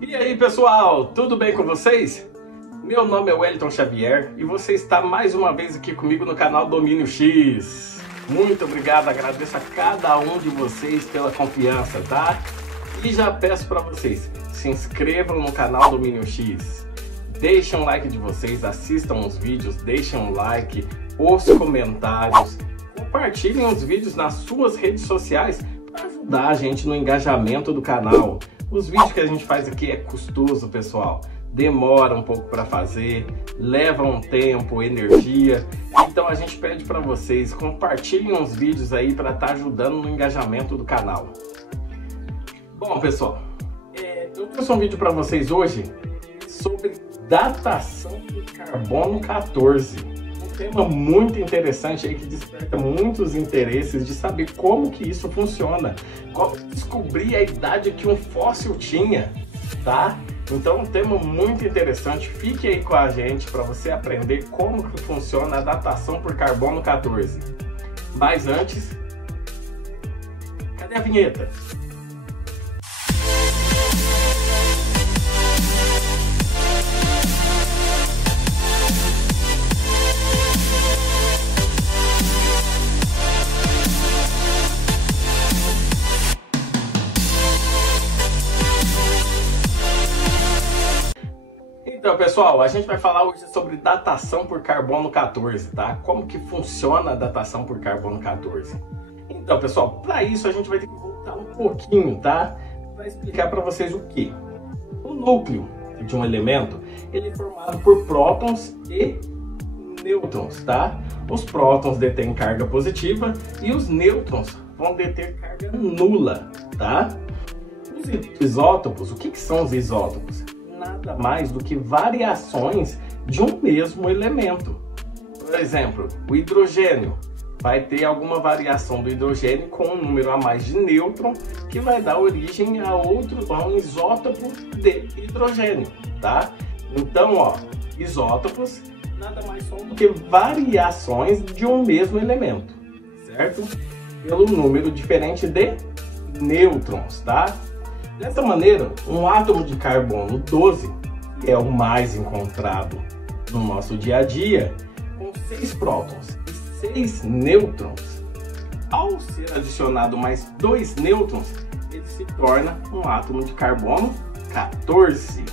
E aí pessoal, tudo bem com vocês? Meu nome é Wellington Xavier e você está mais uma vez aqui comigo no canal Domínio X. Muito obrigado, agradeço a cada um de vocês pela confiança, tá? E já peço para vocês, se inscrevam no canal Domínio X. Deixem um like de vocês, assistam os vídeos, deixem um like, os comentários, compartilhem os vídeos nas suas redes sociais para ajudar a gente no engajamento do canal. Os vídeos que a gente faz aqui é custoso, pessoal. Demora um pouco para fazer, leva um tempo, energia. Então a gente pede para vocês, compartilhem os vídeos aí para estar ajudando no engajamento do canal. Bom, pessoal, eu trouxe um vídeo para vocês hoje sobre datação do carbono 14. Um tema muito interessante aí que desperta muitos interesses de saber como que isso funciona, como descobrir a idade que um fóssil tinha, tá? Então, um tema muito interessante. Fique aí com a gente para você aprender como que funciona a datação por carbono 14. Mas antes, cadê a vinheta? Então, pessoal, a gente vai falar hoje sobre datação por carbono 14, tá? Como que funciona a datação por carbono 14. Então, pessoal, para isso a gente vai ter que voltar um pouquinho, tá? Para explicar para vocês o que. O núcleo de um elemento, ele é formado por prótons e nêutrons, tá? Os prótons detêm carga positiva e os nêutrons vão deter carga nula, tá? Os isótopos, o que são os isótopos? Nada mais do que variações de um mesmo elemento. Por exemplo, o hidrogênio vai ter alguma variação do hidrogênio com um número a mais de nêutron que vai dar origem a um isótopo de hidrogênio, tá? Então, ó, isótopos nada mais são do que variações de um mesmo elemento, certo? Pelo número diferente de nêutrons, tá? Dessa maneira, um átomo de carbono 12, que é o mais encontrado no nosso dia a dia, com 6 prótons e 6 nêutrons, ao ser adicionado mais 2 nêutrons, ele se torna um átomo de carbono 14.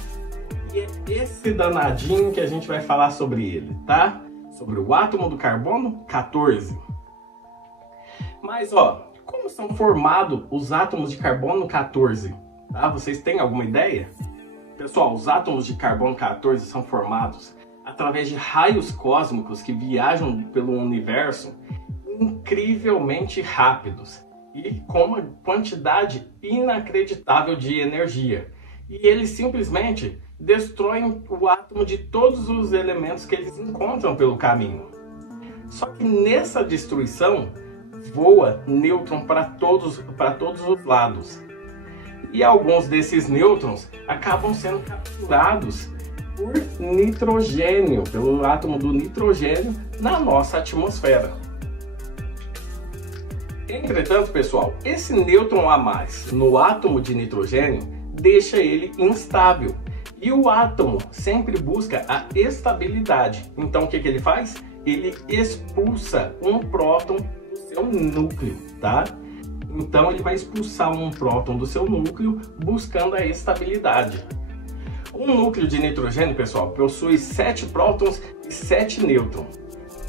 E é esse danadinho que a gente vai falar sobre ele, tá? Sobre o átomo do carbono 14. Mas, ó, como são formados os átomos de carbono 14? Tá? Vocês têm alguma ideia? Pessoal, os átomos de carbono 14 são formados através de raios cósmicos que viajam pelo universo incrivelmente rápidos e com uma quantidade inacreditável de energia. E eles simplesmente destroem o átomo de todos os elementos que eles encontram pelo caminho. Só que nessa destruição voa nêutron para todos os lados. E alguns desses nêutrons acabam sendo capturados por nitrogênio, pelo átomo do nitrogênio na nossa atmosfera. Entretanto, pessoal, esse nêutron a mais no átomo de nitrogênio deixa ele instável. E o átomo sempre busca a estabilidade. Então, o que ele faz? Ele expulsa um próton do seu núcleo, tá? Então ele vai expulsar um próton do seu núcleo buscando a estabilidade. Um núcleo de nitrogênio, pessoal, possui 7 prótons e 7 nêutrons.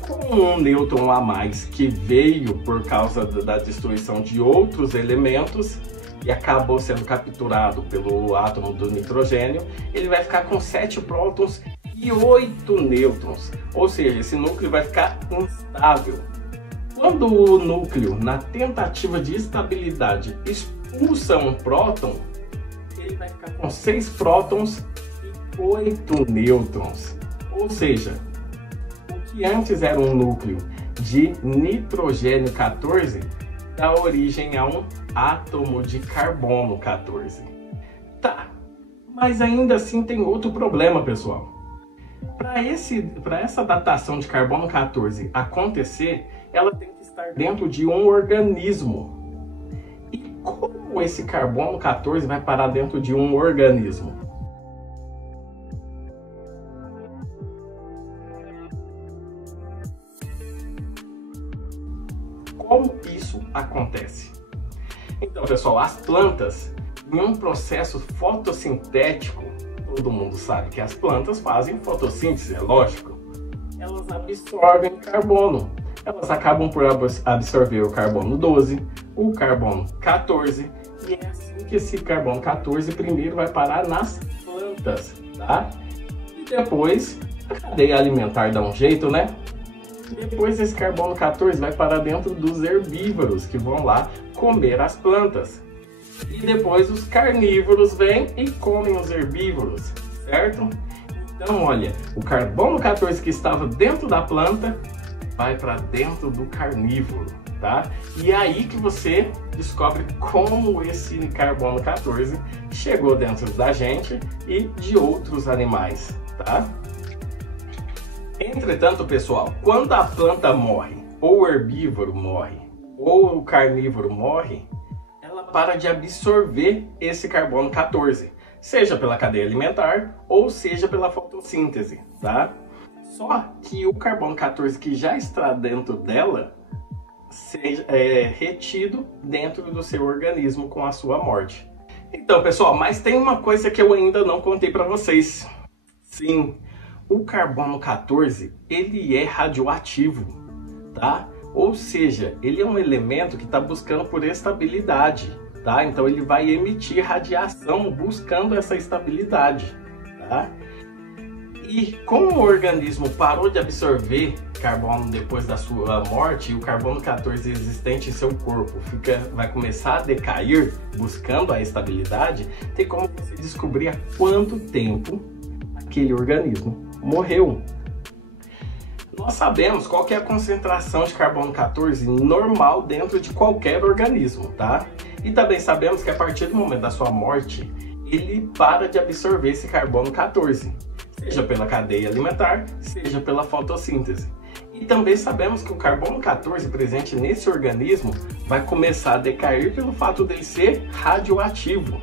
Com um nêutron a mais que veio por causa da destruição de outros elementos e acabou sendo capturado pelo átomo do nitrogênio, ele vai ficar com 7 prótons e 8 nêutrons. Ou seja, esse núcleo vai ficar instável. Quando o núcleo, na tentativa de estabilidade, expulsa um próton, ele vai ficar com 6 prótons e 8 nêutrons. Ou seja, o que antes era um núcleo de nitrogênio 14, dá origem a um átomo de carbono 14. Tá, mas ainda assim tem outro problema, pessoal. Para essa datação de carbono 14 acontecer, ela tem que estar dentro de um organismo. E como como esse carbono 14 vai parar dentro de um organismo. Como isso acontece? Então, pessoal, as plantas, em um processo fotossintético, todo mundo sabe que as plantas fazem fotossíntese, é lógico. Elas absorvem carbono. Elas acabam por absorver o carbono 12, o carbono 14, e é assim que esse carbono 14 primeiro vai parar nas plantas, tá? E depois, a cadeia alimentar dá um jeito, né? Depois esse carbono 14 vai parar dentro dos herbívoros, que vão lá comer as plantas. E depois os carnívoros vêm e comem os herbívoros, certo? Então, olha, o carbono 14 que estava dentro da planta vai para dentro do carnívoro, tá? E é aí que você descobre como esse carbono 14 chegou dentro da gente e de outros animais, tá? Entretanto, pessoal, quando a planta morre, ou o herbívoro morre, ou o carnívoro morre, ela para de absorver esse carbono 14, seja pela cadeia alimentar ou seja pela fotossíntese, tá? Só que o carbono 14 que já está dentro dela seja retido dentro do seu organismo com a sua morte. Então, pessoal, mas tem uma coisa que eu ainda não contei para vocês. Sim, o carbono 14, ele é radioativo, tá? Ou seja, ele é um elemento que está buscando por estabilidade, tá? Então ele vai emitir radiação buscando essa estabilidade, tá? E como o organismo parou de absorver carbono depois da sua morte, e o carbono 14 existente em seu corpo vai começar a decair buscando a estabilidade, tem como você descobrir há quanto tempo aquele organismo morreu. Nós sabemos qual que é a concentração de carbono 14 normal dentro de qualquer organismo, tá? E também sabemos que a partir do momento da sua morte, ele para de absorver esse carbono 14, seja pela cadeia alimentar, seja pela fotossíntese. E também sabemos que o carbono 14 presente nesse organismo vai começar a decair pelo fato dele ser radioativo.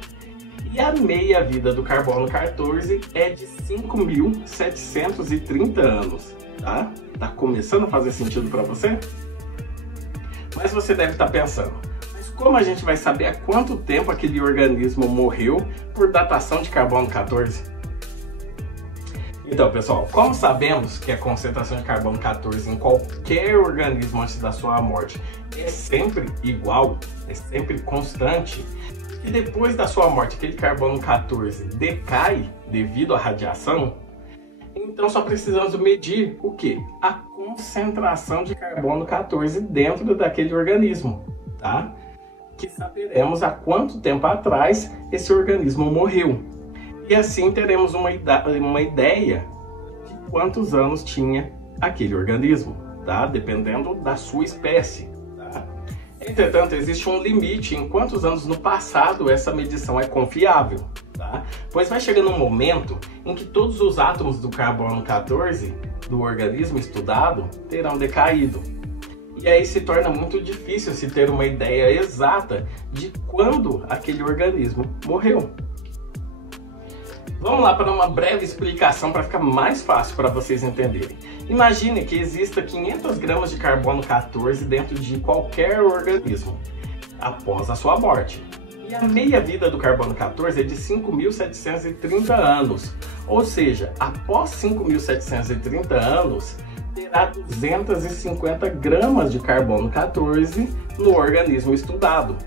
E a meia-vida do carbono 14 é de 5.730 anos, tá? Tá começando a fazer sentido para você? Mas você deve estar pensando, mas como a gente vai saber há quanto tempo aquele organismo morreu por datação de carbono 14? Então, pessoal, como sabemos que a concentração de carbono 14 em qualquer organismo antes da sua morte é sempre igual, é sempre constante, e depois da sua morte aquele carbono 14 decai devido à radiação, então só precisamos medir o quê? A concentração de carbono 14 dentro daquele organismo, tá? Que saberemos há quanto tempo atrás esse organismo morreu. E assim teremos uma ideia de quantos anos tinha aquele organismo, tá? Dependendo da sua espécie, tá? Entretanto, existe um limite em quantos anos no passado essa medição é confiável, tá? Pois vai chegando um momento em que todos os átomos do carbono 14 do organismo estudado terão decaído. E aí se torna muito difícil se ter uma ideia exata de quando aquele organismo morreu. Vamos lá para uma breve explicação para ficar mais fácil para vocês entenderem. Imagine que exista 500 gramas de carbono 14 dentro de qualquer organismo após a sua morte. E a meia-vida do carbono 14 é de 5.730 anos. Ou seja, após 5.730 anos, terá 250 gramas de carbono 14 no organismo estudado.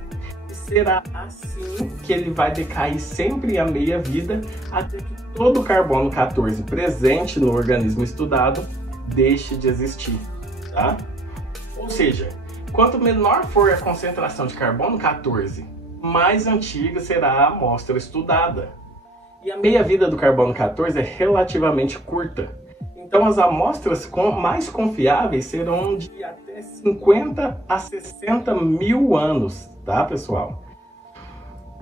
Será assim que ele vai decair sempre a meia-vida até que todo o carbono 14 presente no organismo estudado deixe de existir, tá? Ou seja, quanto menor for a concentração de carbono 14, mais antiga será a amostra estudada. E a meia-vida do carbono 14 é relativamente curta. Então as amostras mais confiáveis serão de até 50 a 60 mil anos, tá, pessoal?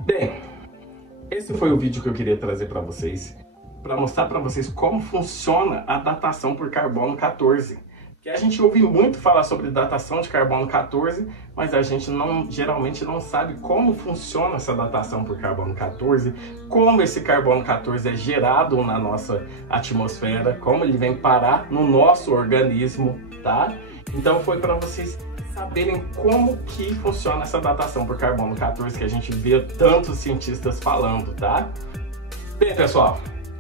Bem, esse foi o vídeo que eu queria trazer para vocês, para mostrar para vocês como funciona a datação por carbono 14. Que a gente ouve muito falar sobre datação de carbono 14, mas a gente geralmente não sabe como funciona essa datação por carbono 14, como esse carbono 14 é gerado na nossa atmosfera, como ele vem parar no nosso organismo, tá? Então foi para vocês saberem como que funciona essa datação por carbono 14 que a gente vê tantos cientistas falando, tá? Bem, pessoal,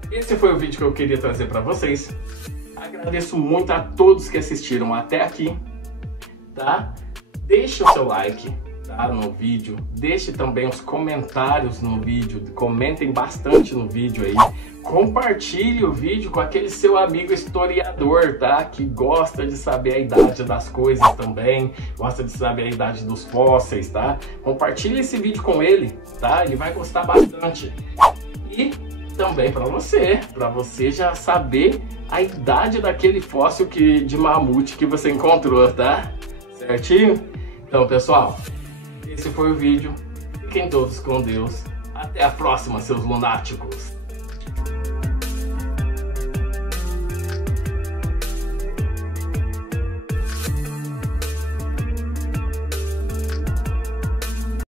esse foi o vídeo que eu queria trazer para vocês. Agradeço muito a todos que assistiram até aqui, tá? Deixe o seu like, tá, no vídeo, deixe também os comentários no vídeo, comentem bastante no vídeo aí, compartilhe o vídeo com aquele seu amigo historiador, tá? Que gosta de saber a idade das coisas também, gosta de saber a idade dos fósseis, tá? Compartilhe esse vídeo com ele, tá? Ele vai gostar bastante. E também para você já saber a idade daquele fóssil de mamute que você encontrou, tá? Certinho? Então, pessoal, esse foi o vídeo. Fiquem todos com Deus. Até a próxima, seus lunáticos!